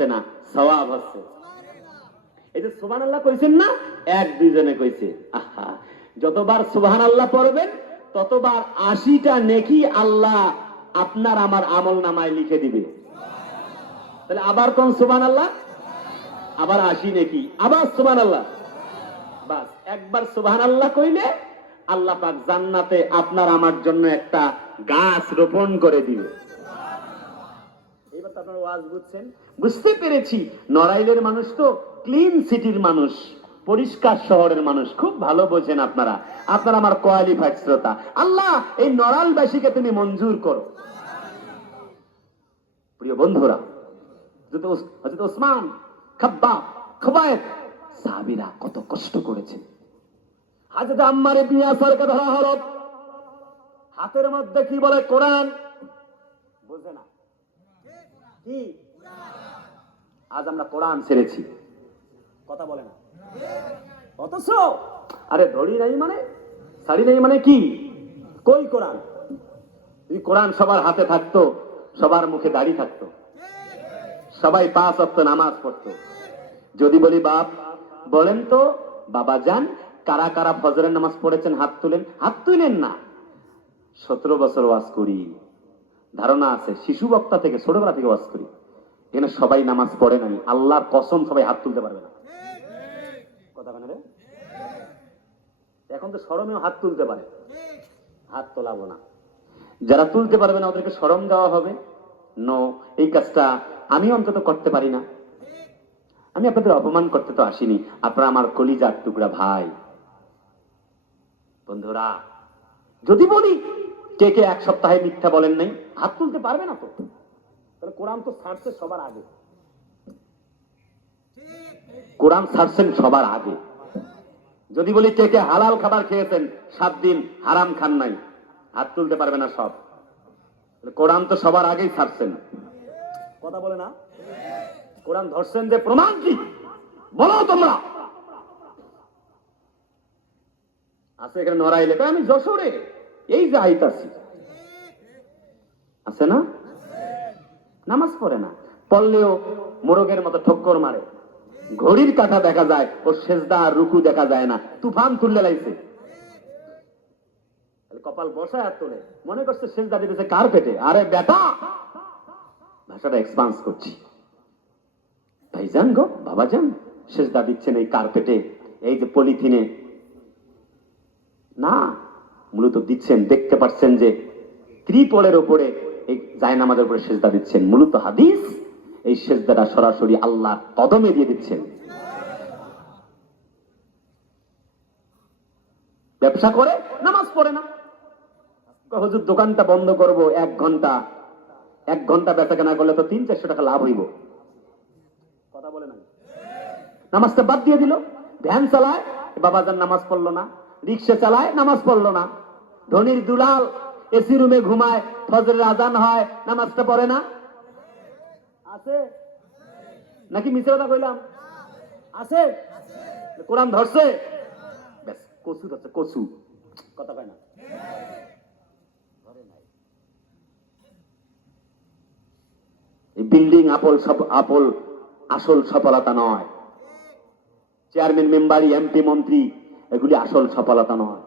হচ্ছে না, সওয়াব হচ্ছে। এই যে সুবহানাল্লাহ কইছেন না, এক দুইজনে কইছে। আহা, যতবার সুবহানাল্লাহ পড়বেন ততবার 80টা নেকি আল্লাহ আপনার আমার আমল নামায় লিখে দিবে। তাহলে আবার কোন সুবহানাল্লাহ, আবার 80 নেকি, আবার সুবহানাল্লাহ। বাস একবার সুবহানাল্লাহ কইলে আল্লাহ পাক জান্নাতে আপনার আমার জন্য একটা গাছ রোপণ করে দিবে। এবার তো আপনারা ওয়াজ বুঝছেন, বুঝতে পেরেছি। নড়াইলের মানুষ তো ক্লিন সিটির মানুষ, পরিষ্কার শহরের মানুষ, খুব ভালো বোঝেন আপনারা। আপনারা আমার কোয়ালিফাইড শ্রোতা। আল্লাহ এই নড়াইলবাসীকে তুমি মঞ্জুর করো। প্রিয় বন্ধুরা, হযরত ওসমান, খাব্বাব, খুবাইব সাহাবীরা কত কষ্ট করেছেন। হযরত আম্মার ইবনে ইয়াসিরকে ধরা হলো, হাতের মধ্যে কি বলে? কোরআন। বুঝে না কি? আজ আমরা কোরআন ছেড়েছি, কথা বলে না। অথচ আরে ধরি নাই মানে, শাড়ি নাই মানে কি? কই কোরআন? এই কোরআন সবার হাতে থাকতো, সবার মুখে দাড়ি থাকতো, সবাই 5 ওয়াক্ত নামাজ পড়তো। যদি বলি বাপ বলেন তো, বাবা যান কারা কারা ফজরের নামাজ পড়েছেন হাত তুলেন। হাত তুলেন না। 17 বছর ওয়াজ করি, ধারণা আছে শিশু বক্তা থেকে ছোটবেলা থেকে ওয়াজ করি। এখানে সবাই নামাজ পড়ে নাই, আল্লাহর কসম সবাই হাত তুলতে পারবে না। কথা বলে রে, এখন তো শরমেও হাত তুলতে পারে, হাত তোলাবো না। যারা তুলতে পারবে না ওদেরকে শরম দেওয়া হবে। নো, এই কাজটা আমি অন্তত করতে পারি না। আমি আপনাদের অপমান করতে তো আসিনি, আপনারা আমার কলিজার টুকরা ভাই। বন্ধুরা, যদি বলি কে কে 1 সপ্তাহে মিথ্যা বলেন নাই, হাত তুলতে পারবে না তো। তাহলে কোরআন তো ছাড়ছে সবার আগে, কোরআন ছাড়ছেন সবার আগে। যদি বলি কে কে হালাল খাবার খেয়েছেন, 7 দিন হারাম খান নাই, হাত তুলতে পারবে না সব। কোরআন তো সবার আগেই ছাড়ছেন, কথা বলে না। কোরআন ধরছেন যে প্রমাণ কি বলো তোমরা। আছে এখানে নড়াইলে, আমি যশোরে এই যে আইতাছি, আছে না? নামাজ পড়ে না, পড়লেও মোরগের মতো ঠক্কর মারে। ঘড়ির কাঁটা দেখা যায়, ও সেজদা আর রুকু দেখা যায় না। তুফান তুললে লাইছে, কপাল বসায় আর তোলে, মনে করছে সেজদা দিতেছে কার পেটে। আরে বেটা, ভাষাটা এক্সপান্স করছি। ভাইজান গো, বাবাজান, সেজদা দিচ্ছেন এই কার্পেটে, এই যে পলিথিনে না, মূলত দিচ্ছেন, দেখতে পাচ্ছেন যে ত্রিপলের উপরে, এই জায়নামাজের উপরে সেজদা দিচ্ছেন। মূলত হাদিস এই সেজদাটা সরাসরি আল্লাহ কদমে দিয়ে দিচ্ছেন। ব্যবসা করে নামাজ পড়ে না, হুজুর দোকানটা বন্ধ করব 1 ঘন্টা, 1 ঘন্টা বেচা কেনা করলে তো 300-400 টাকা লাভ হইব। কথা বলে না, নামাজটা বাদ দিয়ে দিল। ভ্যান চালায়, বাবাজান নামাজ পড়লো না। রিক্সা চালায়, নামাজ পড়লো না। ধনির দুলাল এসি রুমে ঘুমায়, ফজরের আজান হয়, নামাজটা পড়ে না। আছে নাকি মিছে কথা কইলাম? আছে। কোরআন ধরছে, ব্যাস কচু ধরছে, কচু, কথা কয় না। এই বিল্ডিং আপল আসল সফলতা নয়। চেয়ারম্যান, মেম্বার, এমপি, মন্ত্রী, এগুলি আসল সফলতা নয়।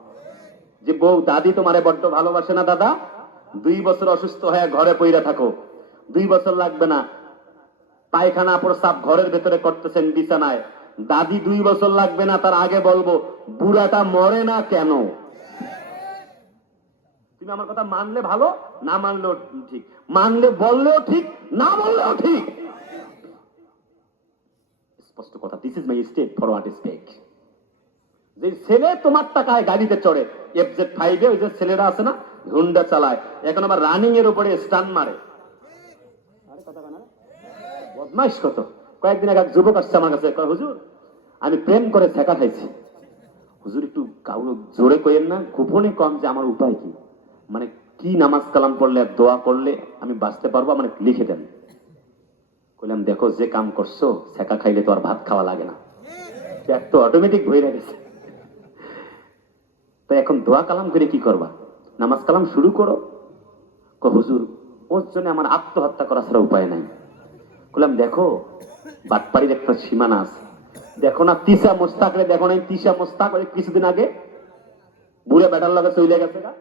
যে বউ দাদি তোমারে বড্ড ভালোবাসে না দাদা, 2 বছর অসুস্থ হয়ে ঘরে পইরা থাকো, 2 বছর লাগবে না, পায়খানা প্রস্রাব ঘরের ভেতরে করতেছেন বিছানায়, দাদি 2 বছর লাগবে না, তার আগে বলবো বুড়াটা মরে না কেন। তুমি আমার কথা মানলে ভালো, না মানলেও ঠিক, মানলে বললেও ঠিক, না বললেও ঠিক। স্পষ্ট কথা, this is my state forward stake. যে ছেলে তোমার টাকায় গাড়িতে চড়ে, FZ5 ওই যে ছেলেরা আছে না, হুন্ডা চালায়, এখন আবার রানিং এর উপরে স্টান মারে। আরে কথা না, বদমাইশ কত। কয়েকদিন আগে যুবক আসছে আমার কাছে, কয় হুজুর আমি প্রেম করে ছেঁকা খাইছি। হুজুর একটু জোরে কইেন না, গোপনে কম, যে আমার উপায় কি, মানে কি নামাজ কালাম পড়লে দোয়া করলে আমি বাঁচতে পারবো, মানে লিখে দেন। কইলাম দেখো, যে কাম করছো, ছেঁকা খাইলে তো আর ভাত খাওয়া লাগে না, পেট তো অটোমেটিক ভরে গেছে। তো এখন দোয়া কালাম করে কি করবা, নামাজ কালাম শুরু করো। হুজুর ওর জন্য আমার আত্মহত্যা করা ছাড়া উপায় নাই। বললাম দেখো, বাটপাড়ির একটা সীমানা আছে। দেখো না তিশা মোস্তাকরে, দেখো না তিশা মোস্তাক কিছুদিন আগে বুড়ে বেটার লগে চলে গেছে গা।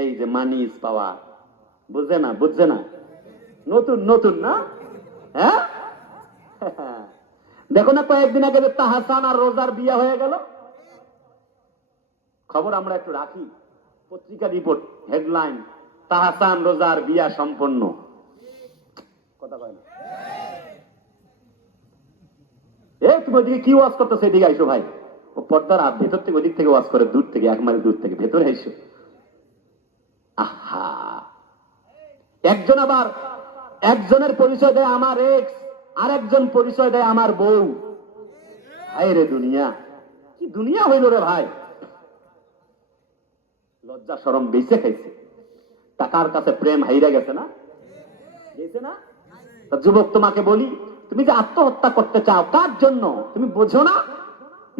এই যে মানি ইজ পাওয়ার, বুঝছে না? বুঝছে না? নতুন নতুন না? হ্যাঁ, দেখো না কয়েকদিন আগে যে তাহসান আর রোজার বিয়ে হয়ে গেল। খবর আমরা একটু রাখি, পত্রিকা রিপোর্ট, হেডলাইন, তাহসান রোজার বিয়া সম্পন্ন। কথা কয় না? তুমি ওইদিকে কি ওয়াজ করতেছো? এদিকে আইসো ভাই। ও পর্দার ভেতর থেকে, ওইদিক থেকে ওয়াজ করে, দূর থেকে, 1 মাইল দূর থেকে ভেতরে আইসো। আহা, একজন আবার একজনের পরিচয় দেয় আমার এক্স, আর একজন পরিচয় দেয় আমার বউ। হায় রে দুনিয়া, কি দুনিয়া হইল রে ভাই। লজ্জা শরম বেঁচে খাইছে। টাকার কাছে প্রেম হাইরা গেছে না? গেছে না? যুবক তোমাকে বলি, তুমি যে আত্মহত্যা করতে চাও কার জন্য তুমি বোঝো না?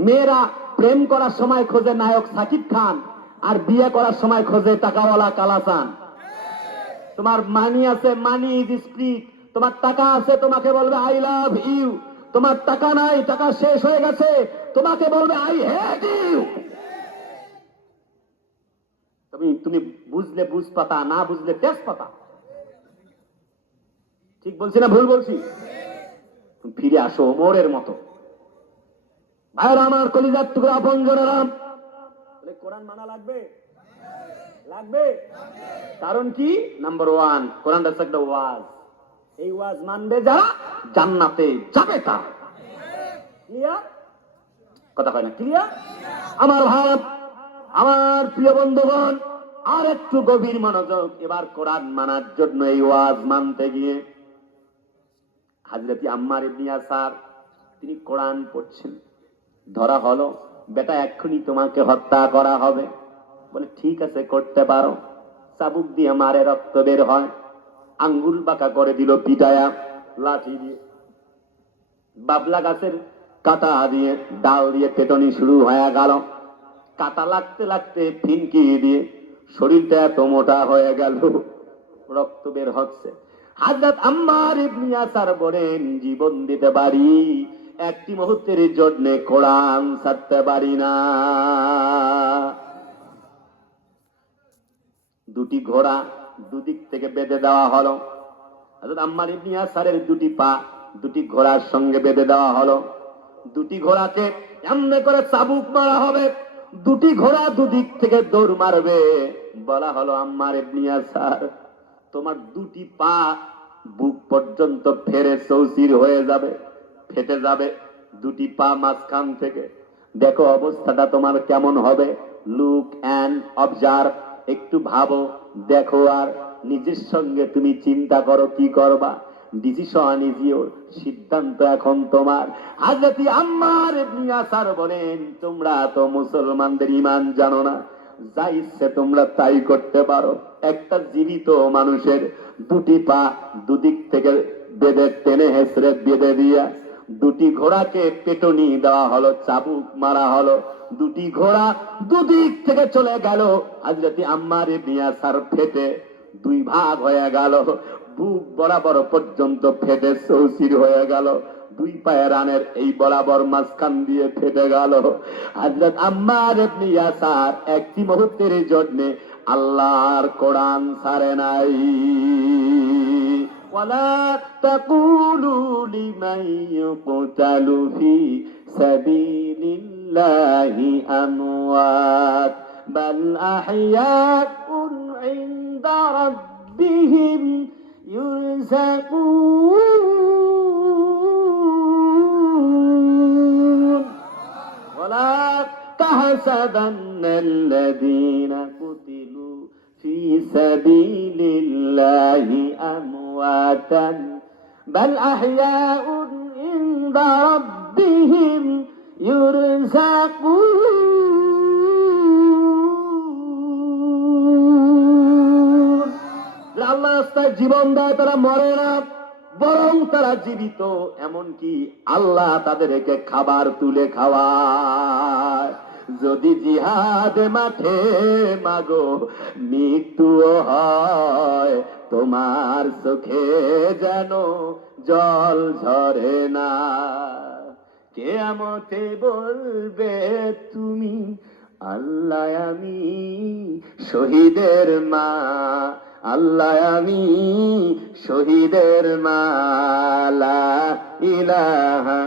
মেয়েরা প্রেম করার সময় খোঁজে নায়ক সাকিব খান, আর বিয়ে করার সময় খোঁজে টাকাওয়ালা কালাচান। তোমার মানি আছে, মানি ইজ স্পিক। তোমার টাকা আছে, তোমাকে বলবে আই লাভ ইউ। তোমার টাকা নাই, টাকা শেষ হয়ে গেছে, তোমাকে বলবে আই হেট ইউ। তুমি বুঝলে বুঝ পাতা, না বুঝলে তেজ পাতা। ঠিক বলছি না ভুল বলছি? ফিরে আসো ওমরের মতো। ভাইরা আমার, কলিজার টুকরা আপনজনেরা, কোরআন মানা লাগবে, লাগবে। কারণ কি? নাম্বার 1, কোরআনটা একটা ওয়াজ। এই ওয়াজ মানবে যারা, জান্নাতে যাবে তারা। ক্লিয়ার? কথা কয় না? ক্লিয়ার? আমার ভাই, আমার প্রিয় বন্ধুগণ, আর একটু গভীর মনোযোগ। এবার কোরআন মানার জন্য এই ওয়াজ মানতে গিয়ে হযরত আম্মার ইবনে ইয়াসার তিনি কোরআন পড়ছেন। ধরা হলো, বেটা এক্ষুনি তোমাকে হত্যা করা হবে। বলে ঠিক আছে, করতে পারো। চাবুক দিয়ে মারে, রক্ত বের হয়। আঙ্গুল বাঁকা করে দিল পিটায়া, লাঠি দিয়ে, বাবলা গাছের কাটা দিয়ে, ডাল দিয়ে পেটনি শুরু হয়ে গেল। কাটা লাগতে লাগতে ফিনকি দিয়ে শরীরটা এত মোটা হয়ে গেল, রক্ত বের হচ্ছে। হযরত আম্মার ইবনে ইয়াসার বলেন, জীবন দিতে পারি, একটি মুহূর্তের জন্য কোরআন ছাড়তে পারি না। দুটি ঘোড়া দুদিক থেকে বেঁধে দেওয়া হলো। হযরত আম্মার ইবনে ইয়াসারের দুটি পা দুটি ঘোড়ার সঙ্গে বেঁধে দেওয়া হলো। দুটি ঘোড়াকে এমনি করে চাবুক মারা হবে, দুটি ঘোড়া দুদিক থেকে দৌড় মারবে। বলা হলো, আম্মার ইবনে ইয়াসার, তোমার দুটি পা বুক পর্যন্ত ফেরে চৌচির হয়ে যাবে, ফেটে যাবে দুটি পা মাঝখান থেকে। দেখো অবস্থাটা তোমার কেমন হবে। লুক অ্যান্ড অবজার্ভ, একটু ভাবো, দেখো, আর নিজের সঙ্গে তুমি চিন্তা করো কি করবা। ডিসিশন ইজ ইওর, সিদ্ধান্ত এখন তোমার। হযরত আম্মার ইবনে ইয়াসার বলেন, তোমরা তো মুসলমানদের ঈমান জানো না, যা ইচ্ছে তোমরা তাই করতে পারো। একটা জীবিত মানুষের দুটি পা দুদিক থেকে বেঁধে, টেনে হেসড়ে বেঁধে দিয়া দুটি ঘোড়াকে পেটনি দেওয়া হলো, চাবুক মারা হলো। দুটি ঘোড়া দুদিক থেকে চলে গেল। হযরত আম্মার ইবনে ইয়াসার ফেটে 2 ভাগ হয়ে গেল, বুক বরাবর পর্যন্ত ফেটে চৌচির হয়ে গেল। 2 পায়ের রানের এই বরাবর মাঝখান দিয়ে ফেটে গেল। হযরত আম্মার ইবনে ইয়াসার একটি মুহূর্তের জন্য আল্লাহর কোরআন ছাড়ে নাই। ওয়ালা তাকুলু লিমান ইউকতালু ফি সাবিলিল্লাহি আমওয়াত বাল আহইয়াউন ইনদা রাব্বিহিম يرزقون ولا تحسبن الذين قتلوا في سبيل الله أمواتا بل أحياء عند ربهم يرزقون আল্লাহ রাস্তায় জীবন দেয়, তারা মরে না, বরং তারা জীবিত। এমনকি আল্লাহ তাদেরকে খাবার তুলে খাওয়ায়। যদি জিহাদ মাঠে মাগো মৃত্যু হয়, তোমার চোখে যেন জল ঝরে না। কিয়ামতে বলবে তুমি আল্লাহ আমি শহীদের মা, আল্লাহ আমি শহীদের মা, লা ইলাহা